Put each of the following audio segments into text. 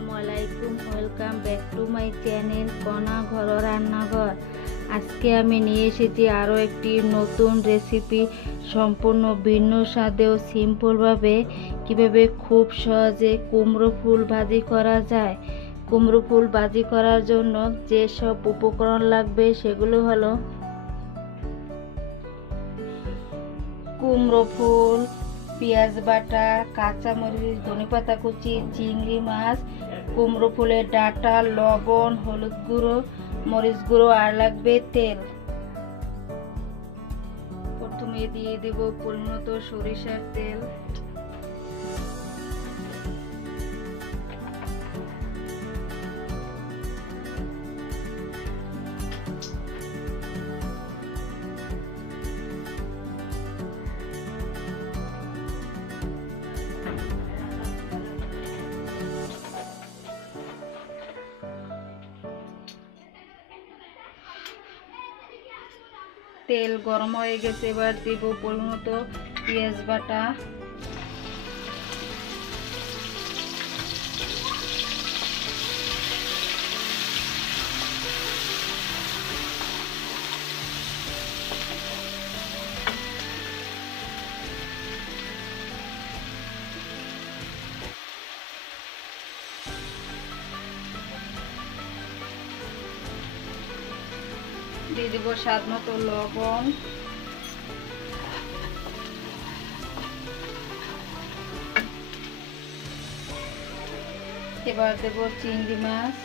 আসসালামু আলাইকুম, welcome back to my channel কণা ঘর রান্নাঘর। আজকে আমি নিয়ে এসেছি আরও একটি নতুন রেসিপি, সম্পূর্ণ ভিন্ন স্বাদে ও সিম্পলভাবে কিভাবে খুব সহজে কুমড়ো ফুল ভাজি করা যায়। কুমড়ো ফুল ভাজি করার জন্য যেসব উপকরণ লাগবে সেগুলো হলো কুমড়ো ফুল, পেঁয়াজ বাটা, কাঁচামরিচ, ধনেপাতা কুচি, চিংড়ি মাছ, কুমড়ো ফুলের ডাঁটা, লবণ, হলুদ গুঁড়ো, মরিচ গুঁড়ো, আর লাগবে তেল। প্রথমে দিয়ে দেব পরিমাণ সরিষার তেল। তেল গরম হয়ে গেছে, এবার দিব পরিমাণ পেঁয়াজ বাটা, দিয়ে দেব স্বাদ মতো লবণ, এবার দেব চিংড়ি মাছ,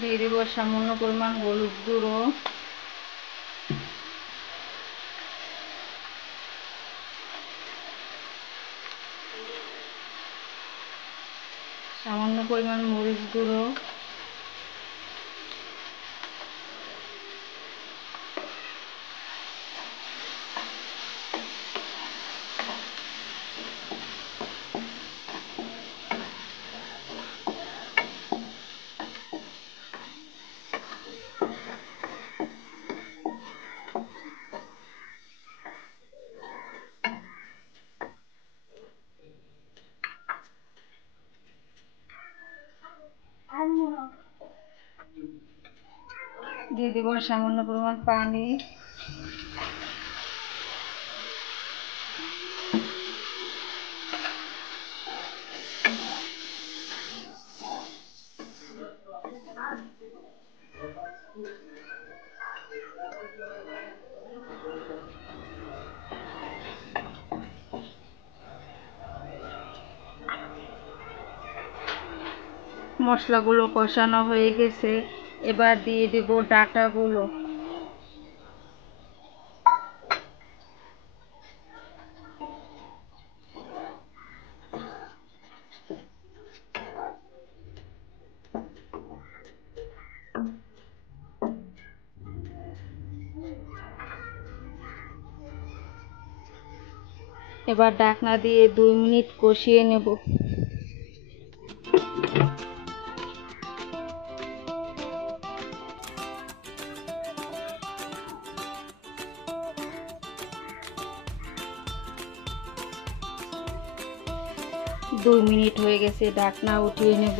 দিয়ে দেব সামান্য পরিমাণ হলুদ গুঁড়ো, সামান্য পরিমাণ মরিচ গুঁড়ো, দিয়ে দেব সামান্য পরিমাণ পানি, মশলাগুলো কষানো হয়ে গেছে, এবার দিয়ে দেব ডাঁটাগুলো। এবার ঢাকনা দিয়ে 2 মিনিট কষিয়ে নেব। দুই মিনিট হয়ে গেছে, ঢাকনা উঠিয়ে নেব।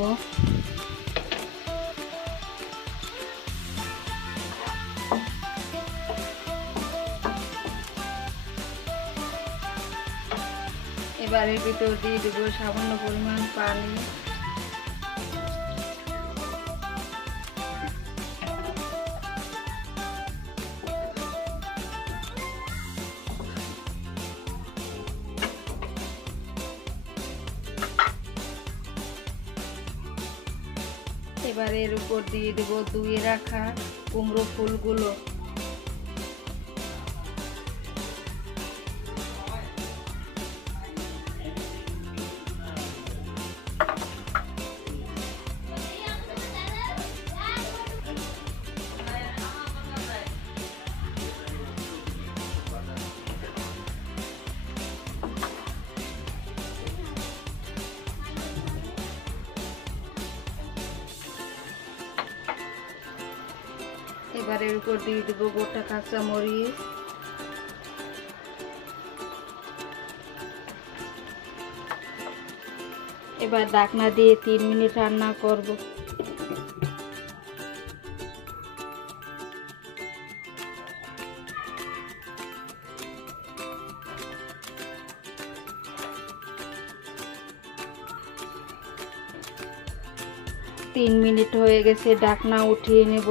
এবার এর ভিতর দিয়ে দেব সামান্য পরিমাণ পানি, এবার এর উপর দিয়ে দেব ধুয়ে রাখা কুমড়ো ফুলগুলো। এবার এর উপর দিয়ে দেব গোটা কাঁচা মরিচ, এবার ঢাকনা দিয়ে 3 মিনিট রান্না করব। তিন মিনিট হয়ে গেছে, ঢাকনা উঠিয়ে নেব।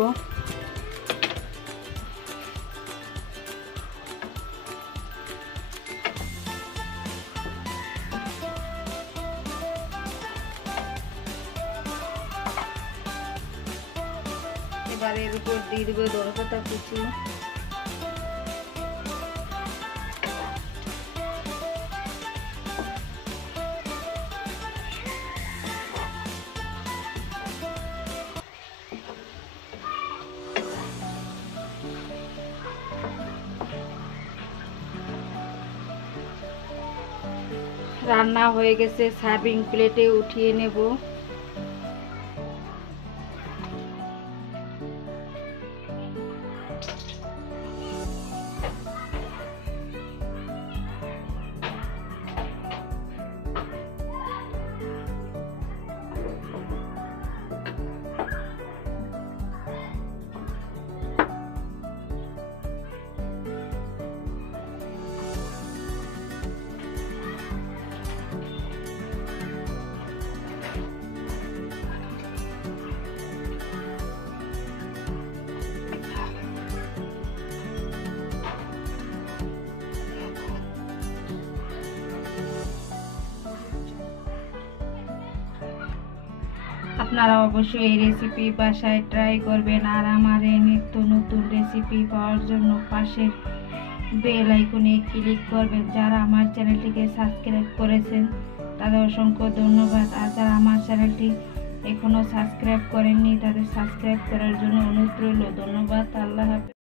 এবার এর উপর দিয়ে দেবো ধনেপাতা কুচি, রান্না হয়ে গেছে, সার্ভিং প্লেটে উঠিয়ে নেব। আপনারা অবশ্যই এই রেসিপি বাসায় ট্রাই করবেন, আর আমার এই নিত্য নতুন রেসিপি পাওয়ার জন্য পাশের বেল আইকনে ক্লিক করবেন। যারা আমার চ্যানেলটিকে সাবস্ক্রাইব করেছেন তাদের অসংখ্য ধন্যবাদ, আর যারা আমার চ্যানেলটি এখনও সাবস্ক্রাইব করেননি তাদের সাবস্ক্রাইব করার জন্য অনুরোধ রইল। ধন্যবাদ। আল্লাহ হাফেজ।